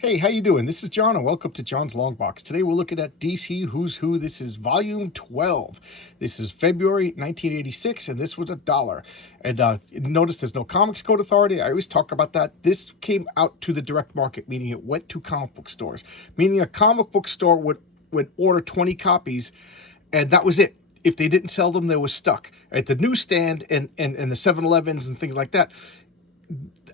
Hey, how you doing? This is John, and welcome to John's Long Box. Today we're looking at DC Who's Who. This is Volume 12. This is February 1986, and this was $1. And notice there's no Comics Code Authority. I always talk about that. This came out to the direct market, meaning it went to comic book stores. Meaning a comic book store would order 20 copies, and that was it. If they didn't sell them, they were stuck. At the newsstand and the 7-Elevens and things like that,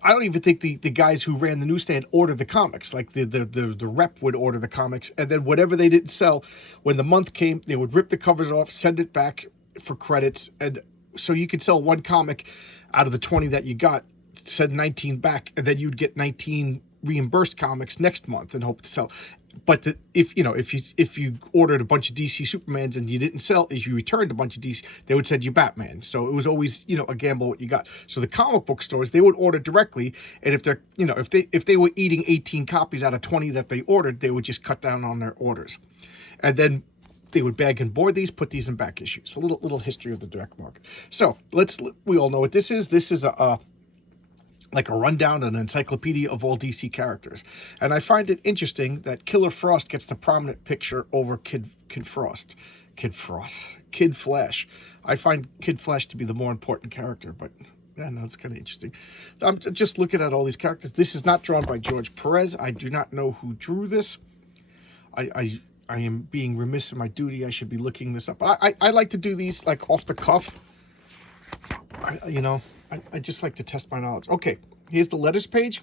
I don't even think the guys who ran the newsstand ordered the comics. Like the rep would order the comics, and then whatever they didn't sell, when the month came, they would rip the covers off, send it back for credits, and so you could sell one comic out of the 20 that you got, send 19 back, and then you'd get 19 reimbursed comics next month and hope to sell. But if you ordered a bunch of DC Supermans and you didn't sell, if you returned a bunch of DC, they would send you Batman. So it was always a gamble what you got. So the comic book stores, they would order directly, and if they were eating 18 copies out of 20 that they ordered, they would just cut down on their orders, and then they would bag and board these, put these in back issues. So a little history of the direct market. So we all know what this is. This is like a rundown, an encyclopedia of all DC characters. And I find it interesting that Killer Frost gets the prominent picture over Kid Flash. I find Kid Flash to be the more important character, but yeah, no, it's kind of interesting. I'm just looking at all these characters. This is not drawn by George Perez. I do not know who drew this. I am being remiss in my duty. I should be looking this up. I like to do these like off the cuff. I just like to test my knowledge. Okay, here's the letters page.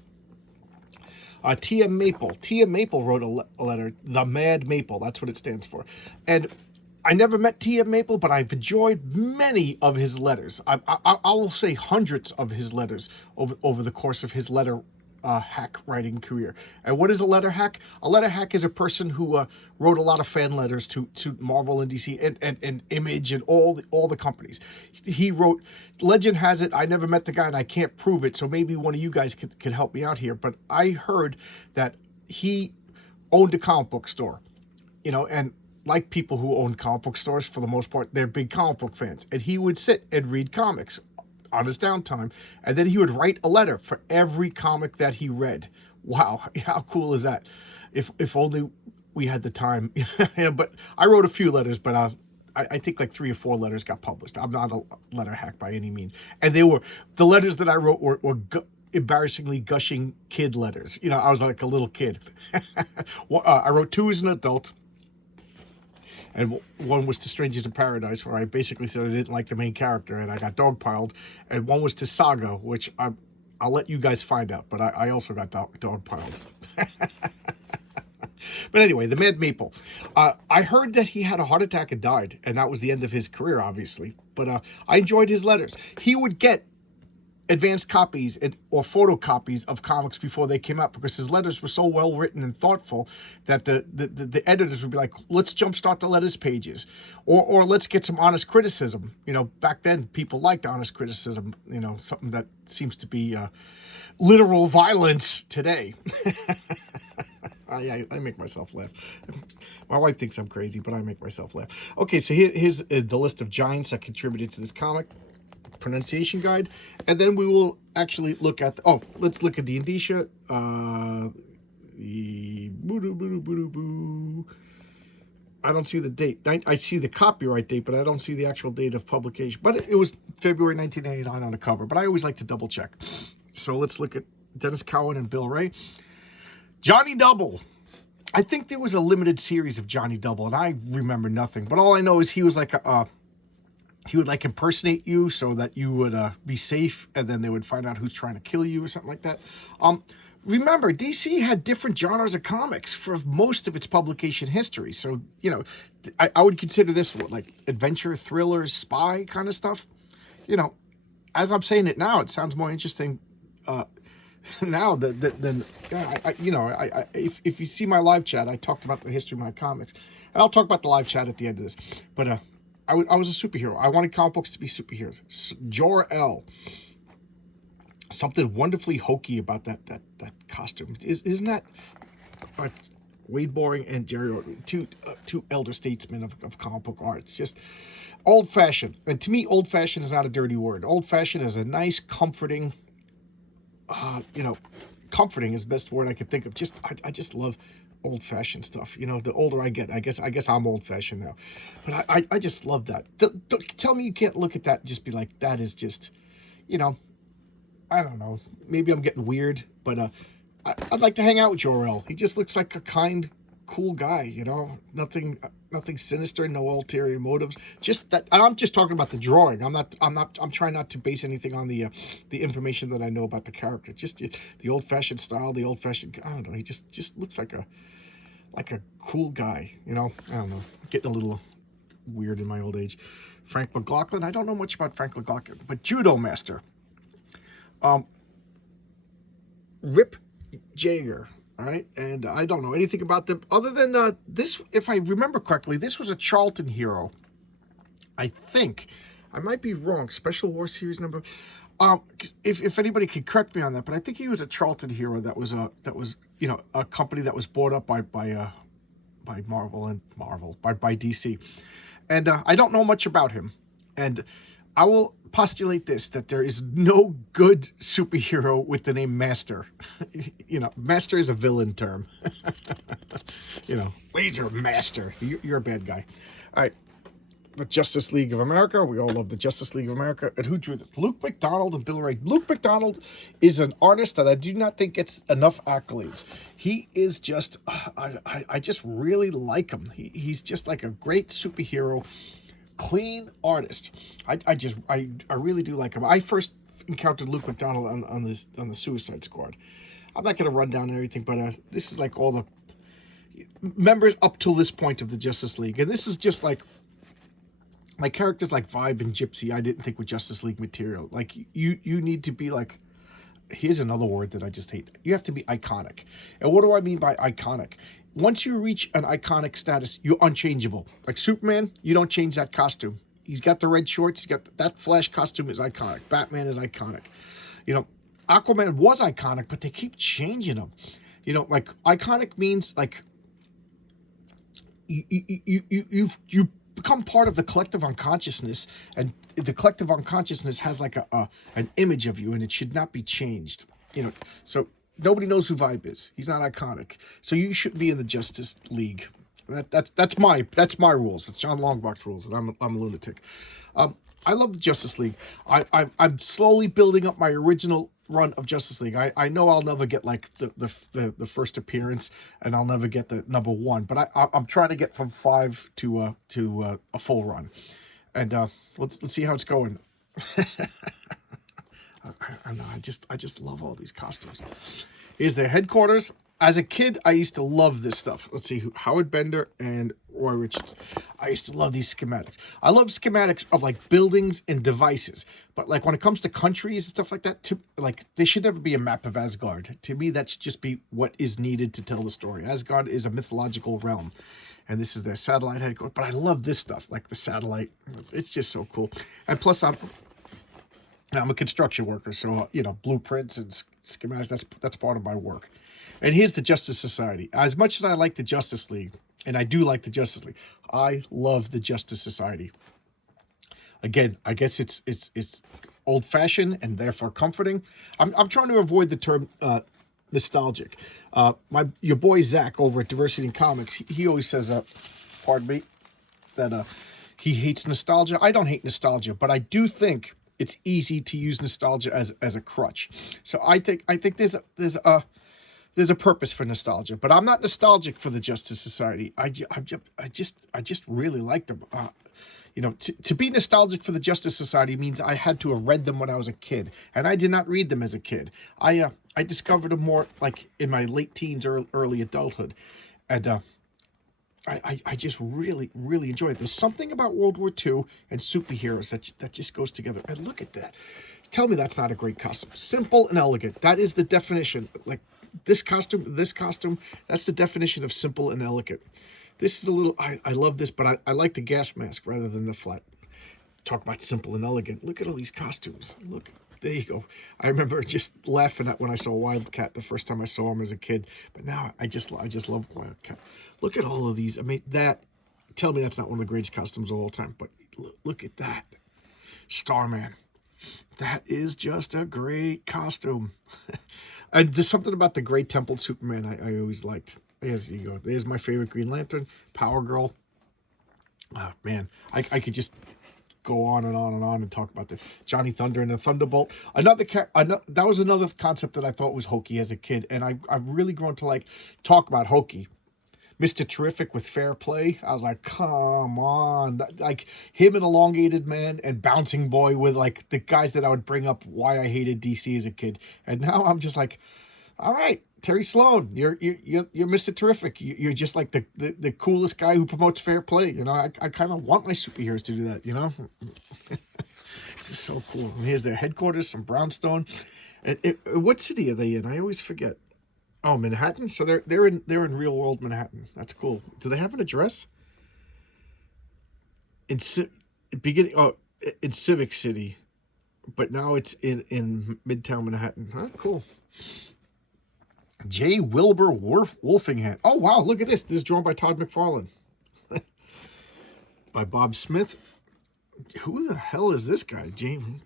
T.M. Maple. T.M. Maple wrote a letter, The Mad Maple. That's what it stands for. And I never met T.M. Maple, but I've enjoyed many of his letters. I will say hundreds of his letters over the course of his letter hack writing career. And what is a letter hack? A letter hack is a person who wrote a lot of fan letters to Marvel and DC and Image and all the companies. He wrote, legend has it, I never met the guy and I can't prove it, so maybe one of you guys could help me out here, but I heard that he owned a comic book store, and like people who own comic book stores, for the most part, they're big comic book fans, and he would sit and read comics on his downtime, and then he would write a letter for every comic that he read. Wow, how cool is that? If only we had the time. Yeah, but I wrote a few letters, but I think like 3 or 4 letters got published. I'm not a letter hack by any means, and the letters that I wrote were embarrassingly gushing kid letters. I was like a little kid. I wrote 2 as an adult, and one was to Strangers in Paradise, where I basically said I didn't like the main character and I got dogpiled. And one was to Saga, which I'll let you guys find out, but I also got dogpiled. But anyway, the Mad Maple. I heard that he had a heart attack and died, and that was the end of his career, obviously. But I enjoyed his letters. He would get advanced copies or photocopies of comics before they came out, because his letters were so well written and thoughtful that the editors would be like, let's jumpstart the letters pages, or let's get some honest criticism. Back then people liked honest criticism, something that seems to be literal violence today. I make myself laugh. My wife thinks I'm crazy, but I make myself laugh. Okay, so here's the list of giants that contributed to this comic pronunciation guide, and then we will actually look at let's look at the indicia. I don't see the date. I see the copyright date, but I don't see the actual date of publication. But it was February 1989 on the cover, but I always like to double check. So let's look at Dennis Cowan and Bill Ray. Johnny Double. I think there was a limited series of Johnny Double, and I remember nothing, but all I know is he was like he would like impersonate you so that you would be safe, and then they would find out who's trying to kill you or something like that. Remember, DC had different genres of comics for most of its publication history. So, I would consider this like adventure, thrillers, spy kind of stuff. As I'm saying it now, it sounds more interesting now than if you see my live chat, I talked about the history of my comics, and I'll talk about the live chat at the end of this. But I was a superhero. I wanted comic books to be superheroes. Jor-El. Something wonderfully hokey about that costume. Isn't that like Wade Boring and Jerry Ordway, two elder statesmen of comic book art? It's just old-fashioned. And to me, old-fashioned is not a dirty word. Old-fashioned is a nice, comforting, comforting is the best word I could think of. I just love old-fashioned stuff. You know, the older I get, I guess I'm old-fashioned now, but I just love that. Don't tell me you can't look at that and just be like, that is just, you know, I don't know. Maybe I'm getting weird, but I'd like to hang out with Jor-El. He just looks like a kind, cool guy. You know, nothing sinister, no ulterior motives. Just that. And I'm just talking about the drawing. I'm trying not to base anything on the information that I know about the character. Just the old-fashioned style, the old-fashioned. I don't know. He just looks like a cool guy. You know. I don't know. Getting a little weird in my old age. Frank McLaughlin. I don't know much about Frank McLaughlin, but Judo Master. Rip Jaeger, all right, and I don't know anything about them other than this. If I remember correctly, this was a Charlton hero. I think I might be wrong. Special War Series number. If anybody could correct me on that, but I think he was a Charlton hero. That was you know, a company that was bought up by Marvel by DC, and I don't know much about him, and I will postulate this, that there is no good superhero with the name Master. You know, Master is a villain term. You know, Laser Master. You're a bad guy. All right. The Justice League of America. We all love the Justice League of America. And who drew this? Luke McDonald and Bill Wright. Luke McDonald is an artist that I do not think gets enough accolades. He is just, I just really like him. He's just like a great superhero. Clean artist. I really do like him. I first encountered Luke McDonald on the Suicide Squad. I'm not going to run down everything, but this is like all the members up till this point of the Justice League, and this is just like characters like Vibe and Gypsy. I didn't think were Justice League material. Like you need to be like. Here's another word that I just hate. You have to be iconic. And what do I mean by iconic? Once you reach an iconic status, you're unchangeable. Like Superman, you don't change that costume. He's got the red shorts. He's got that Flash costume is iconic. Batman is iconic. You know, Aquaman was iconic, but they keep changing him. You know, like iconic means like you become part of the collective unconsciousness, and the collective unconsciousness has like an image of you, and it should not be changed. You know, so. Nobody knows who Vibe is. He's not iconic. So you shouldn't be in the Justice League. That's my rules. It's John Longbach's rules, and I'm a lunatic. I love the Justice League. I'm slowly building up my original run of Justice League. I know I'll never get like the first appearance, and I'll never get the number one. But I'm trying to get from 5 to a full run, and let's see how it's going. I know. I just love all these costumes. Here's their headquarters. As a kid, I used to love this stuff. Let's see, Howard Bender and Roy Richards. I used to love these schematics. I love schematics of like buildings and devices. But like when it comes to countries and stuff like that, like there should never be a map of Asgard. To me, that should just be what is needed to tell the story. Asgard is a mythological realm. And this is their satellite headquarters. But I love this stuff, like the satellite. It's just so cool. And plus, I'm a construction worker, so you know, blueprints and schematics, that's part of my work. And here's the Justice Society. As much as I like the Justice League, and I do like the Justice League, I love the Justice Society. Again, I guess it's old-fashioned and therefore comforting. I'm trying to avoid the term nostalgic. Your boy Zach over at Diversity in Comics, he always says, pardon me, that he hates nostalgia. I don't hate nostalgia, but I do think it's easy to use nostalgia as a crutch. So I think there's a purpose for nostalgia, but I'm not nostalgic for the Justice Society. I just really like them. You know, to be nostalgic for the Justice Society means I had to have read them when I was a kid, and I did not read them as a kid. I discovered them more like in my late teens or early adulthood, and I just really enjoy it. There's something about World War II and superheroes that just goes together. And look at that. Tell me that's not a great costume. Simple and elegant. That is the definition. Like this costume, that's the definition of simple and elegant. This is a little, I love this, but I like the gas mask rather than the flat. Talk about simple and elegant. Look at all these costumes. Look. There you go. I remember just laughing at when I saw Wildcat the first time I saw him as a kid. But now I just love Wildcat. Look at all of these. I mean, tell me that's not one of the greatest costumes of all time. But look at that. Starman. That is just a great costume. And there's something about the Gray Temple Superman I always liked. There you go. There's my favorite Green Lantern. Power Girl. Oh, man. I could just go on and on and on and talk about the Johnny Thunder and the Thunderbolt. That was another concept that I thought was hokey as a kid. And I've really grown to like talk about hokey. Mr. Terrific with Fair Play. I was like, come on. Like him and Elongated Man and Bouncing Boy with like the guys that I would bring up why I hated DC as a kid. And now I'm just like, all right, Terry Sloan, you're Mr. Terrific. You're just like the coolest guy who promotes fair play. You know, I kind of want my superheroes to do that, you know? This is so cool. And here's their headquarters, some brownstone. What city are they in? I always forget. Oh, Manhattan. So they're in real world Manhattan. That's cool. Do they have an address? In Civic City, but now it's in Midtown Manhattan. Huh? Cool. J. Wilbur Wolfingham. Oh wow! Look at this. This is drawn by Todd McFarlane. By Bob Smith. Who the hell is this guy? James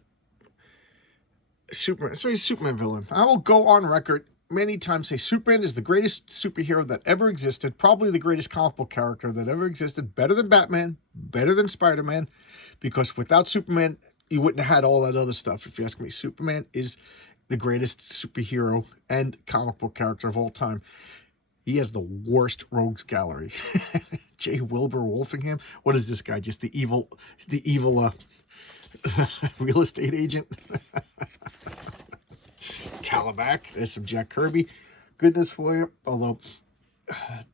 Superman. So he's a Superman villain. I will go on record many times say Superman is the greatest superhero that ever existed, probably the greatest comic book character that ever existed, better than Batman, better than Spider-Man, because without Superman, you wouldn't have had all that other stuff. If you ask me, Superman is the greatest superhero and comic book character of all time. He has the worst rogues gallery. J. Wilbur Wolfingham. What is this guy? Just the evil real estate agent. Calabac. There's some Jack Kirby goodness for you. Although,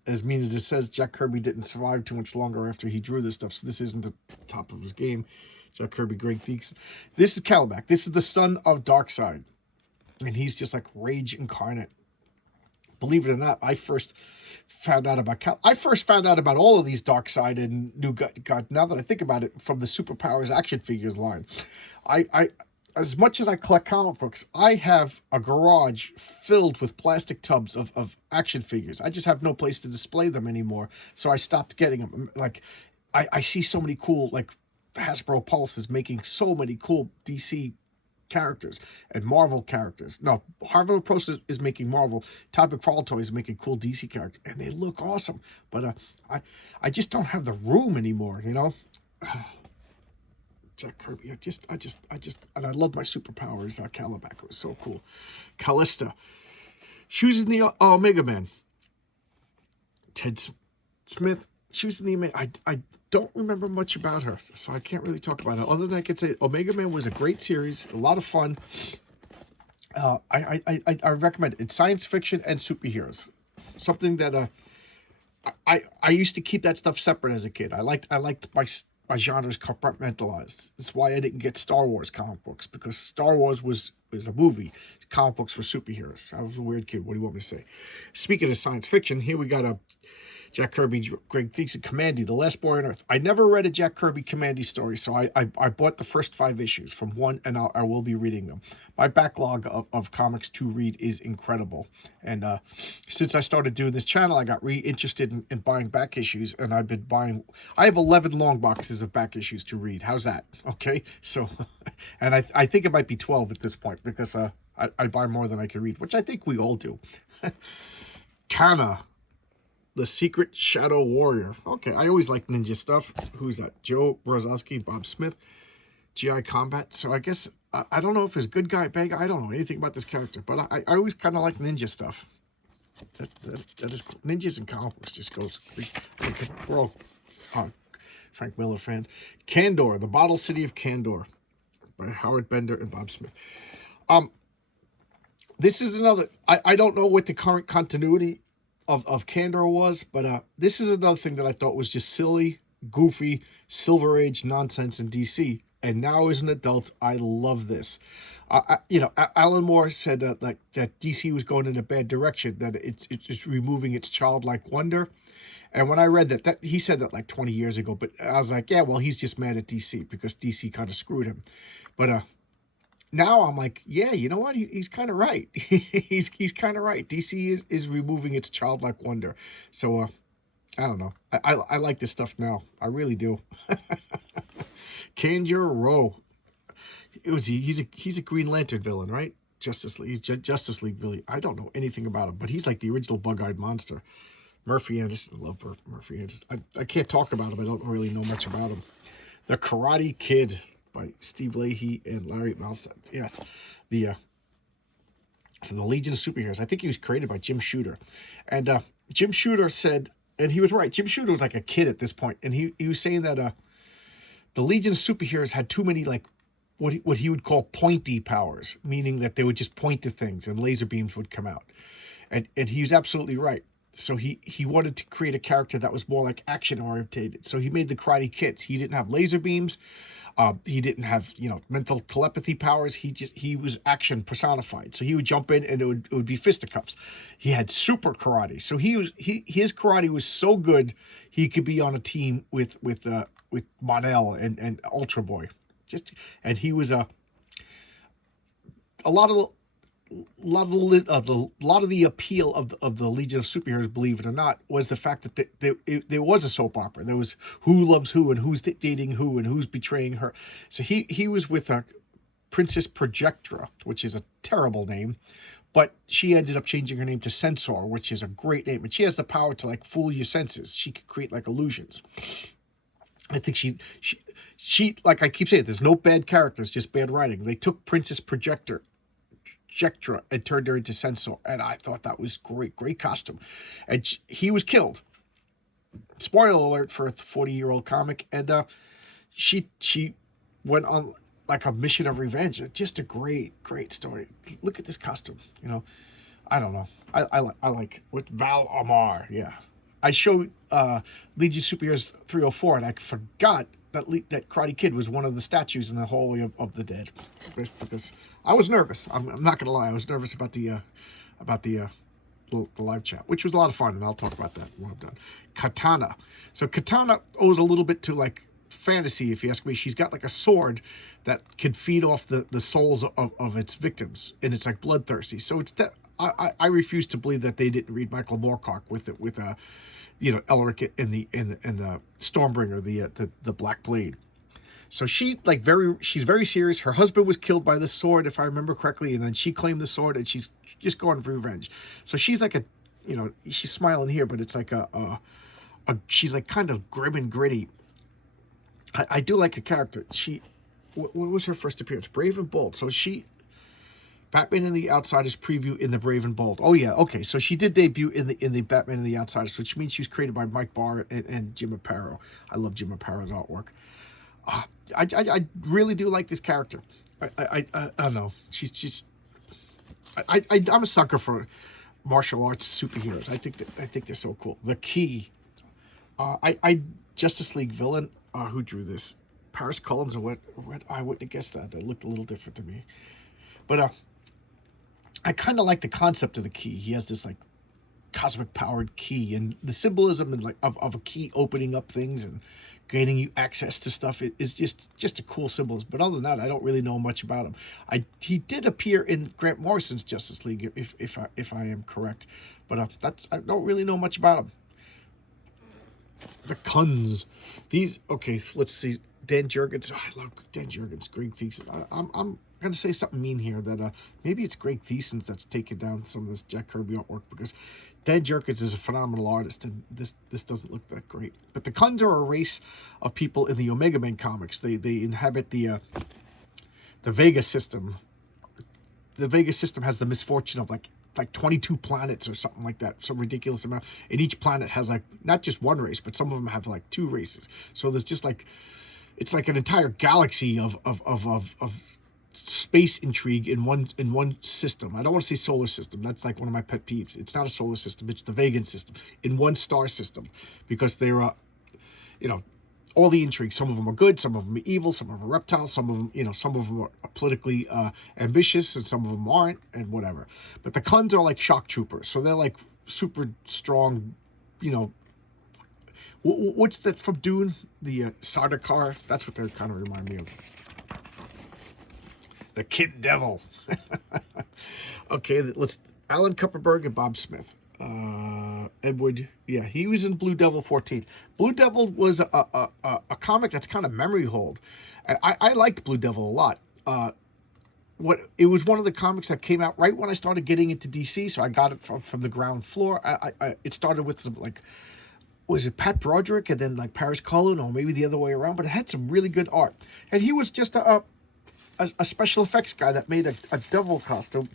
as mean as it says, Jack Kirby didn't survive too much longer after he drew this stuff, so this isn't the top of his game. Jack Kirby, Greg Theaks. This is Calabac. This is the son of Darkseid. And he's just like rage incarnate. Believe it or not, I first found out about all of these Darkseid and New God. Now that I think about it, from the Superpowers action figures line, I as much as I collect comic books, I have a garage filled with plastic tubs of action figures. I just have no place to display them anymore, so I stopped getting them. Like, I see so many cool, like Hasbro Pulse is making so many cool DC characters and Marvel characters. No, Harvard Post is making Marvel. Todd McFarlane Toys is making cool DC characters, and they look awesome. But I just don't have the room anymore, you know. Jack Kirby, and I love my superpowers. Calabac, it was so cool. Callista, she was in the Omega Man. Ted Smith, she was in the. I don't remember much about her, so I can't really talk about it. Other than I could say, Omega Man was a great series, a lot of fun. I recommend it. It's science fiction and superheroes. Something that I used to keep that stuff separate as a kid. I liked my genres compartmentalized. That's why I didn't get Star Wars comic books, because Star Wars was a movie. Comic books were superheroes. I was a weird kid. What do you want me to say? Speaking of science fiction, here we got a Jack Kirby, Greg Theaks, and Kamandi, The Last Boy on Earth. I never read a Jack Kirby Kamandi story, so I bought the first 5 issues from one, and I will be reading them. My backlog of comics to read is incredible. And since I started doing this channel, I got interested in buying back issues, and I've been buying. I have 11 long boxes of back issues to read. How's that? Okay, so, and I think it might be 12 at this point, because I buy more than I can read, which I think we all do. Kana, the Secret Shadow Warrior. Okay, I always like ninja stuff. Who's that? Joe Brzezowski, Bob Smith, GI Combat. So I guess, I don't know if it's good guy, bad guy. I don't know anything about this character, but I always kind of like ninja stuff. That is cool. Ninjas and comic books just goes. We're all Frank Miller fans. Kandor, The Bottle City of Kandor, by Howard Bender and Bob Smith. This is another. I don't know what the current continuity of Kandor was, but this is another thing that I thought was just silly, goofy, Silver Age nonsense in DC. And now as an adult, I love this. Alan Moore said that DC was going in a bad direction, that it's removing its childlike wonder. And when I read that he said that like 20 years ago, but I was like, yeah, well, he's just mad at DC because DC kind of screwed him. But now I'm like, yeah, you know what? He's kind of right. he's kind of right. DC is removing its childlike wonder. So I don't know. I like this stuff now. I really do. Kanjuro. He's a Green Lantern villain, right? Justice League. He's Justice League Billy. I don't know anything about him, but he's like the original bug-eyed monster. Murphy Anderson. I love Murphy Anderson. I can't talk about him. I don't really know much about him. The Karate Kid by Steve Leahy and Larry Malstead. Yes. The for the Legion of Superheroes. I think he was created by Jim Shooter. And Jim Shooter said, and he was right, Jim Shooter was like a kid at this point, and he was saying that the Legion of Superheroes had too many, like, what he would call pointy powers, meaning that they would just point to things and laser beams would come out. And he was absolutely right. So he wanted to create a character that was more like action orientated. So he made the Karate Kids. He didn't have laser beams. He didn't have, mental telepathy powers. He was action personified. So he would jump in and it would be fisticuffs. He had super karate. So his karate was so good he could be on a team with Mon-El and Ultra Boy. And he was a lot of the appeal of the Legion of Superheroes, believe it or not, was the fact that there was a soap opera. There was who loves who and who's dating who and who's betraying her. So he was with Princess Projectra, which is a terrible name, but she ended up changing her name to Censor, which is a great name, and she has the power to like fool your senses. She could create like illusions. I think she like I keep saying, there's no bad characters, just bad writing. They took Princess Projectra and turned her into Censor, and I thought that was great costume. And he was killed. Spoiler alert for a 40-year-old comic. And she went on like a mission of revenge. Just a great story. Look at this costume. I don't know. I like with Val Amar. Yeah, I showed Legion Superheroes 304, and I forgot that Karate Kid was one of the statues in the hallway of the dead, because I was nervous. I'm not gonna lie. I was nervous about the live chat, which was a lot of fun, and I'll talk about that when I'm done. Katana. So Katana owes a little bit to like fantasy, if you ask me. She's got like a sword that can feed off the souls of its victims, and it's like bloodthirsty. So it's that I refuse to believe that they didn't read Michael Moorcock with Elric in the Stormbringer, the Black Blade. So she's very serious. Her husband was killed by the sword, if I remember correctly, and then she claimed the sword, and she's just going for revenge. So she's like she's smiling here, but it's like she's like kind of grim and gritty. I do like a character. What was her first appearance? Brave and Bold. So Batman and the Outsiders preview in the Brave and Bold. Oh yeah, okay. So she did debut in the Batman and the Outsiders, which means she was created by Mike Barr and Jim Aparo. I love Jim Aparo's artwork. I really do like this character. I don't know. I'm a sucker for martial arts superheroes. I think they're so cool. The Key. Justice League villain. Who drew this? Paris Cullins. I wouldn't have guessed that. That looked a little different to me. But I kind of like the concept of the key. He has this like cosmic powered key, and the symbolism and of a key opening up things and gaining you access to stuff is just a cool symbolism. But other than that, I don't really know much about him. He did appear in Grant Morrison's Justice League, if I am correct, but I don't really know much about him. The Kuns. Let's see. Dan Jurgens. I love Dan Jurgens. Greg Thiessen. I'm going to say something mean here, that maybe it's Greg Thiessen that's taken down some of this Jack Kirby artwork, because Dan Jurgens is a phenomenal artist, and this doesn't look that great. But the Kuns are a race of people in the Omega Men comics. They inhabit the Vega system. The Vega system has the misfortune of like 22 planets or something like that, some ridiculous amount. And each planet has like not just one race, but some of them have like two races. So there's just like, it's like an entire galaxy of space intrigue in one system. I don't want to say solar system. That's like one of my pet peeves. It's not a solar system. It's the Vegan system in one star system, because they're all the intrigue. Some of them are good, some of them are evil, some of them are reptiles, some of them are politically ambitious, and some of them aren't, and whatever. But the Kuns are like shock troopers, so they're like super strong. What's that from Dune? The Sardaukar. That's what they kind of remind me of. The Kid Devil. Okay, let's. Alan Kupperberg and Bob Smith. Edward, yeah, he was in Blue Devil 14. Blue Devil was a comic that's kind of memory hold. I liked Blue Devil a lot. it was one of the comics that came out right when I started getting into DC, so I got it from the ground floor. It started with like, was it Pat Broderick and then like Paris Cullen, or maybe the other way around, but it had some really good art. And he was just a special effects guy that made a devil costume,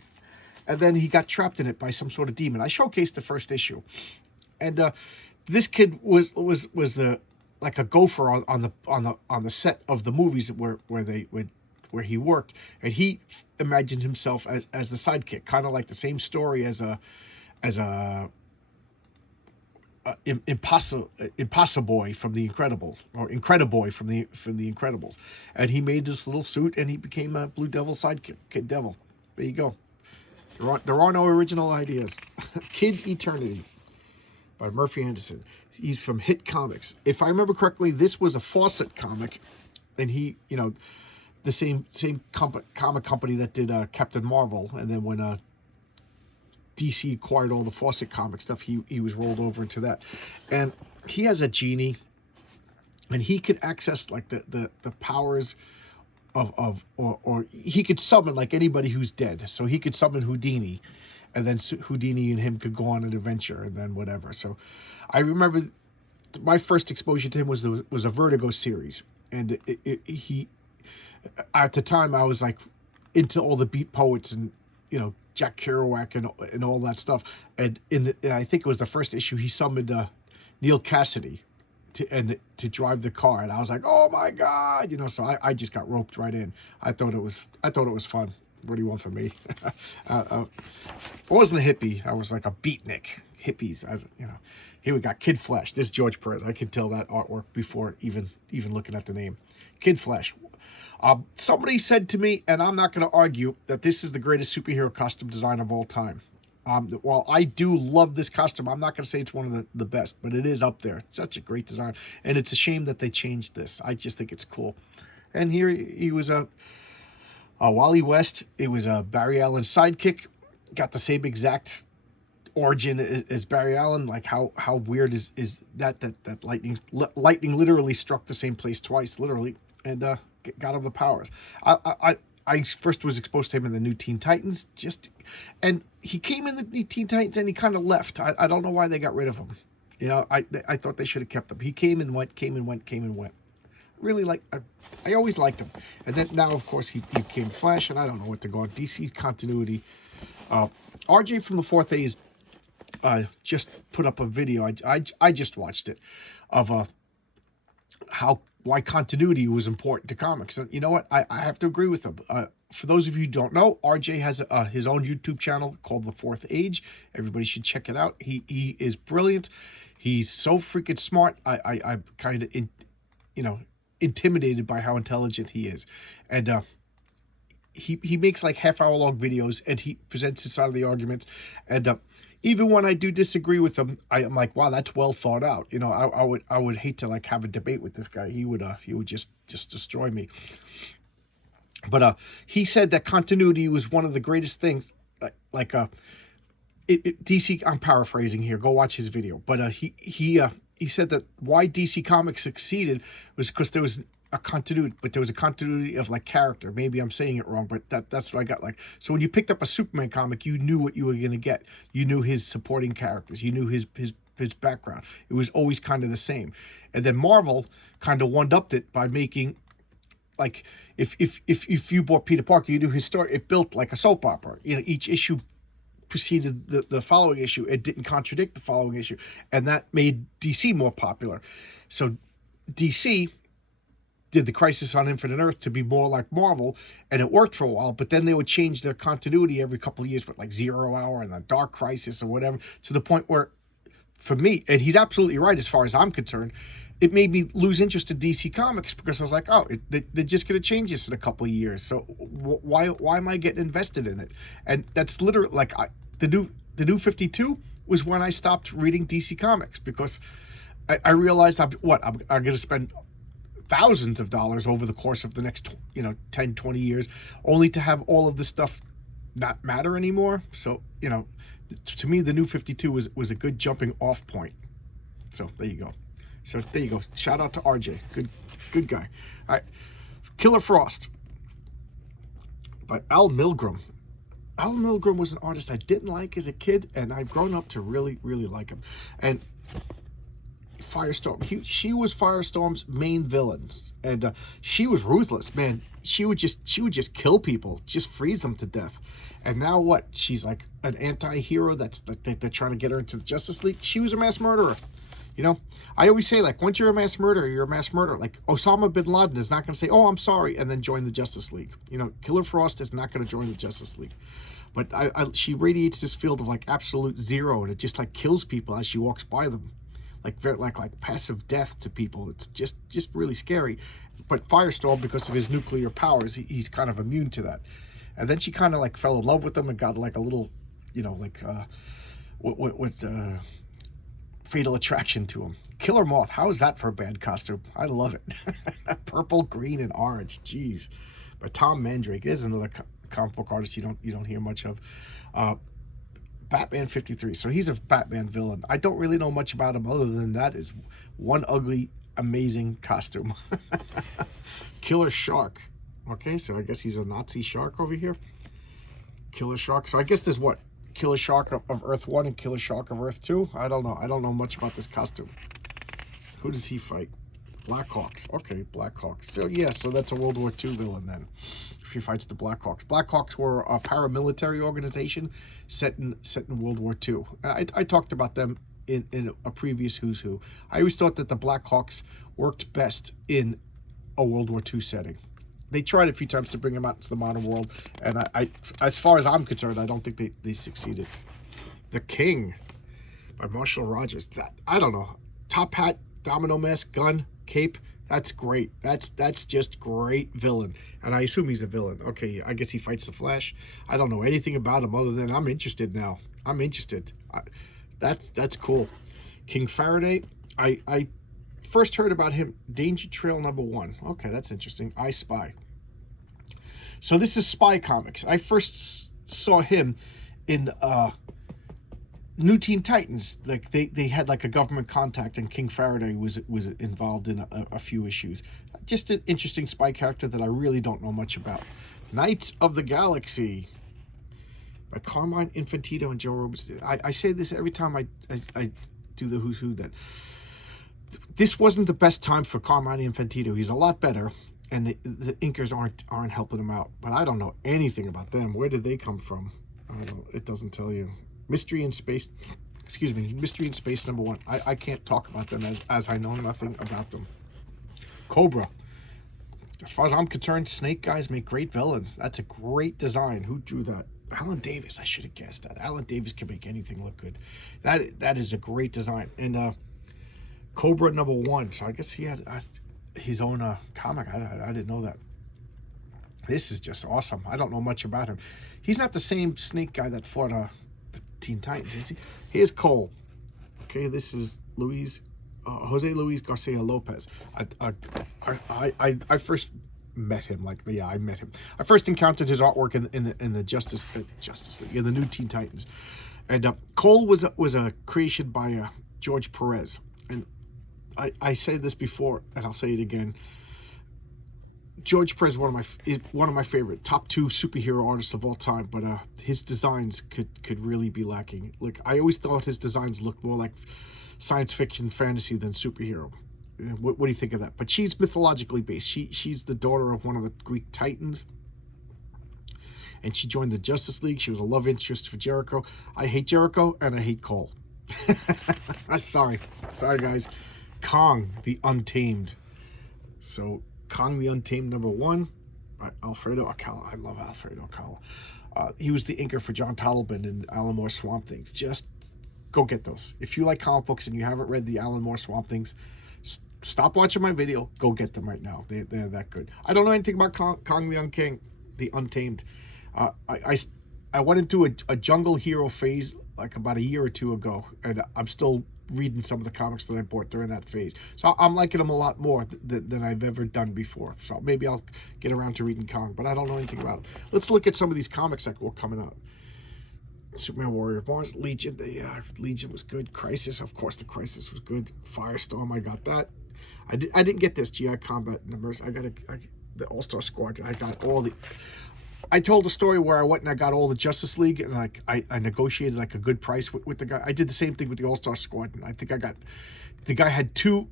and then he got trapped in it by some sort of demon. I showcased the first issue, and this kid was the like a gopher on the set of the movies where he worked, and he imagined himself as the sidekick, kind of like the same story as a Impossiboy from the Incredibles, or Incrediboy from the Incredibles, and he made this little suit and he became a Blue Devil sidekick, Kid Devil. There you go. There are no original ideas. Kid Eternity by Murphy Anderson. He's from Hit Comics. If I remember correctly, this was a Fawcett comic, and he, the same comic company that did Captain Marvel, and then when DC acquired all the Fawcett comic stuff, he was rolled over into that. And he has a genie, and he could access like the powers or he could summon like anybody who's dead. So he could summon Houdini, and then Houdini and him could go on an adventure, and then whatever. So I remember my first exposure to him was a Vertigo series, and he at the time I was like into all the beat poets and Jack Kerouac and all that stuff. And I think it was the first issue, he summoned Neil Cassidy to drive the car, and I was like, oh my god, so I just got roped right in. I thought it was fun. What do you want from me? I wasn't a hippie. I was like a beatnik. Hippies, here we got Kid Flash. This is George Perez. I could tell that artwork before even looking at the name. Kid Flash. Somebody said to me, and I'm not going to argue, that this is the greatest superhero costume design of all time. While I do love this costume, I'm not going to say it's one of the best, but it is up there. It's such a great design, and it's a shame that they changed this. I just think it's cool. And here he was Wally West. It was a Barry Allen sidekick. Got the same exact origin as Barry Allen. Like how weird is that lightning literally struck the same place twice, literally, and got him the powers. I first was exposed to him in the New Teen Titans, and he came in the New Teen Titans and he kind of left. I don't know why they got rid of him. I thought they should have kept him. He came and went. Really I always liked him. And then now, of course, he became Flash, and I don't know what to go on. DC continuity. RJ from the Fourth Age just put up a video. I just watched it of why continuity was important to comics. And you know what? I have to agree with him. For those of you who don't know, RJ has his own YouTube channel called The Fourth Age. Everybody should check it out. He is brilliant. He's so freaking smart. I'm kind of intimidated by how intelligent he is. And he makes like half-hour long videos, and he presents his side of the arguments. And even when I do disagree with him, I'm like, wow, that's well thought out. I would hate to like have a debate with this guy. He would just destroy me. But he said that continuity was one of the greatest things. DC. I'm paraphrasing here. Go watch his video. But he said that why DC Comics succeeded was because there was a continuity, but there was a continuity of like character. Maybe I'm saying it wrong, but that's what I got. Like, so when you picked up a Superman comic, you knew what you were going to get. You knew his supporting characters. You knew his background. It was always kind of the same. And then Marvel kind of one-upped it by making, like, if you bought Peter Parker, you knew his story. It built like a soap opera. Each issue preceded the following issue. It didn't contradict the following issue, and that made DC more popular. So DC did the Crisis on Infinite Earth to be more like Marvel, and it worked for a while, but then they would change their continuity every couple of years with like Zero Hour and the Dark Crisis or whatever, to the point where, for me, and he's absolutely right as far as I'm concerned, it made me lose interest in DC Comics, because I was like, oh, they're just going to change this in a couple of years, so why am I getting invested in it? And that's literally like the new 52 was when I stopped reading DC Comics, because I realized I'm going to spend thousands of dollars over the course of the next 10, 20 years, only to have all of this stuff not matter anymore. So to me, the new 52 was a good jumping off point. So there you go. Shout out to RJ. Good guy. All right. Killer Frost But Al Milgrom. Al Milgrom was an artist I didn't like as a kid, and I've grown up to really, really like him. And Firestorm, she was Firestorm's main villain, and she was ruthless, man. She would just kill people, just freeze them to death. And now what? She's like an anti-hero that's they're trying to get her into the Justice League. She was a mass murderer. You know, I always say, like, once you're a mass murderer, you're a mass murderer. Like, Osama bin Laden is not going to say, oh, I'm sorry, and then join the Justice League. You know, Killer Frost is not going to join the Justice League. But she radiates this field of, like, absolute zero, and it just, like, kills people as she walks by them. Like passive death to people. It's just really scary. But Firestorm, because of his nuclear powers, he's kind of immune to that. And then she kind of, like, fell in love with him and got, like, a little, you know, like, fatal attraction to him. Killer Moth, how is that for a bad costume? I love it. Purple, green, and orange. Jeez. But Tom Mandrake is another comic book artist you don't hear much of. Batman 53. So he's a Batman villain. I don't really know much about him other than that is one ugly, amazing costume. Killer Shark. Okay, so I guess he's a Nazi shark over here. Killer Shark. So I guess there's what? Killer Shark of Earth 1 and Killer Shark of Earth 2? I don't know. I don't know much about this costume. Who does he fight? Blackhawks. Okay, Blackhawks. So, yeah, so that's a World War II villain then, if he fights the Blackhawks. Blackhawks were a paramilitary organization set in World War II. I talked about them in a previous Who's Who. I always thought that the Blackhawks worked best in a World War II setting. They tried a few times to bring them out into the modern world, and I as far as I'm concerned, I don't think they succeeded. The King by Marshall Rogers. That, I don't know. Top hat, domino mask, gun, cape. That's great. That's just great villain. And I assume he's a villain. Okay, I guess he fights the Flash. I don't know anything about him other than I'm interested now. I'm interested. That's cool. King Faraday. I first heard about him, Danger Trail #1. Okay, that's interesting. I Spy. So this is Spy Comics. I first saw him in New Teen Titans. Like they had like a government contact, and King Faraday was involved in a few issues. Just an interesting spy character that I really don't know much about. Knights of the Galaxy by Carmine Infantino and Joe Robles. I say this every time I do the Who's Who, that this wasn't the best time for Carmine Infantino. He's a lot better, and the inkers aren't helping him out. But I don't know anything about them. Where did they come from? It doesn't tell you. Mystery in Space, Mystery in Space #1. I can't talk about them as I know nothing about them. Cobra. As far as I'm concerned, Snake guys make great villains. That's a great design. Who drew that? Alan Davis. I should have guessed that. Alan Davis can make anything look good. That is a great design. And Cobra #1. So I guess he had his own comic. I didn't know that. This is just awesome. I don't know much about him. He's not the same Snake guy that fought the Teen Titans, is he? Here's Cole. Okay, this is Jose Luis Garcia Lopez. I first met him. I met him. I first encountered his artwork in the Justice League, in the New Teen Titans. And Cole was a creation by George Perez. And I said this before, and I'll say it again. George Perez is one of my favorite top 2 superhero artists of all time, but his designs could really be lacking. Like, I always thought his designs looked more like science fiction fantasy than superhero. What do you think of that? But she's mythologically based. She's the daughter of one of the Greek Titans, and she joined the Justice League. She was a love interest for Jericho. I hate Jericho, and I hate Cole. Sorry guys. Kong the Untamed. So Kong the Untamed #1 by Alfredo Alcala. I love Alfredo Alcala. He was the inker for John Totleben in Alan Moore Swamp Things. Just go get those. If you like comic books and you haven't read the Alan Moore Swamp Things, stop watching my video. Go get them right now. They're that good. I don't know anything about Kong the Untamed. I went into a jungle hero phase like about a year or two ago, and I'm still reading some of the comics that I bought during that phase. So I'm liking them a lot more than I've ever done before. So maybe I'll get around to reading Kong, but I don't know anything about it. Let's look at some of these comics that were coming out. Superman, Warrior of Mars, Legion. Legion was good. Crisis, of course, the Crisis was good. Firestorm, I got that. I didn't get this GI Combat numbers. I got the All-Star Squad. I got all the I told a story where I went and I got all the Justice League, and like I negotiated like a good price with the guy. I did the same thing with the All-Star Squad, and I think I got, the guy had 2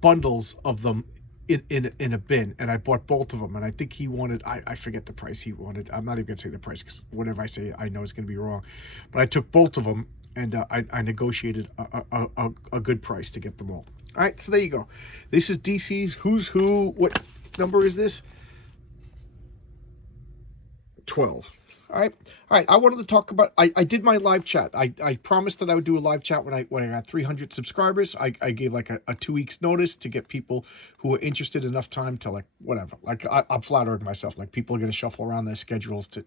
bundles of them in a bin, and I bought both of them, and I think he wanted, I forget the price he wanted. I'm not even gonna say the price, because whatever I say I know is gonna be wrong, but I took both of them, and I negotiated a good price to get them all. All right, so there you go. This is DC's Who's Who. What number is this? 12. All right. I wanted to talk about, I did my live chat. I promised that I would do a live chat when I got 300 subscribers. I gave like a 2 weeks notice to get people who were interested enough time to, like, whatever. Like, I'm flattering myself. Like, people are going to shuffle around their schedules to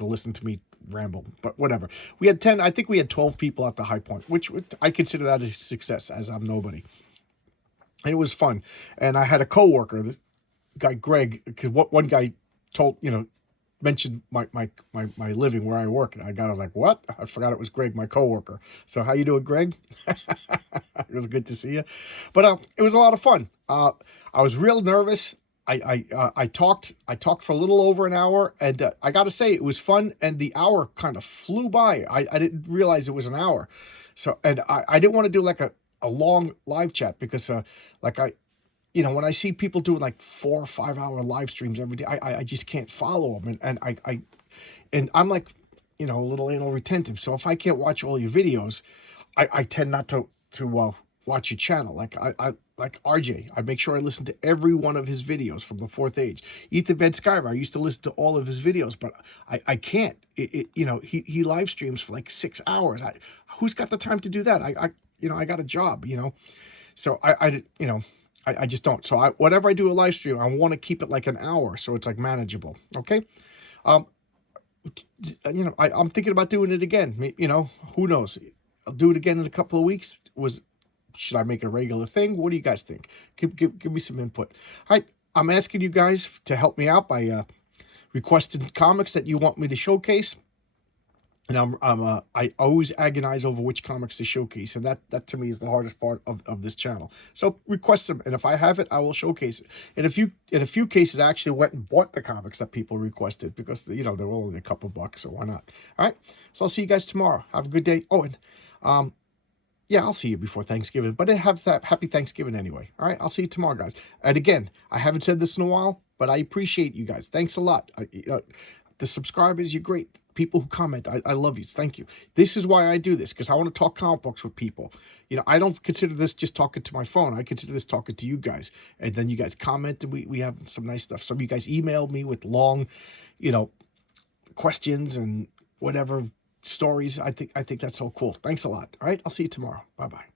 listen to me ramble, but whatever. We had 10, I think we had 12 people at the high point, which I consider that a success, as I'm nobody. And it was fun. And I had a coworker, this guy Greg, because one guy told, mentioned my living where I work, and I got like, what? I forgot it was Greg, my coworker. So how you doing, Greg? It was good to see you. But it was a lot of fun. I was real nervous. I talked for a little over an hour, and I got to say it was fun, and the hour kind of flew by. I didn't realize it was an hour. So, and I didn't want to do like a long live chat, because like when I see people doing like 4 or 5 hour live streams every day, I just can't follow them. And I'm like, a little anal retentive. So if I can't watch all your videos, I tend not to watch your channel. Like like RJ, I make sure I listen to every one of his videos from the Fourth Age. Ethan Van Sciver, I used to listen to all of his videos, but I can't. He live streams for like 6 hours. Who's got the time to do that? I got a job, so I just don't. So whatever I do a live stream, I want to keep it like an hour, so it's like manageable. Okay. I'm thinking about doing it again. Who knows? I'll do it again in a couple of weeks. Should I make it a regular thing? What do you guys think? Give me some input. All right. I'm asking you guys to help me out by requesting comics that you want me to showcase. And I always agonize over which comics to showcase, and that to me is the hardest part of this channel. So request them, and if I have it, I will showcase it. And in a few cases, I actually went and bought the comics that people requested, because they're only a couple bucks, so why not? All right, so I'll see you guys tomorrow. Have a good day. Oh, and yeah, I'll see you before Thanksgiving, but have that happy Thanksgiving anyway. All right, I'll see you tomorrow, guys. And again, I haven't said this in a while, but I appreciate you guys. Thanks a lot. The subscribers, you're great. People who comment, I love you. Thank you. This is why I do this, because I want to talk comic books with people. I don't consider this just talking to my phone. I consider this talking to you guys. And then you guys comment, and we have some nice stuff. Some of you guys emailed me with long, questions and whatever stories. I think that's so cool. Thanks a lot. All right, I'll see you tomorrow. Bye-bye.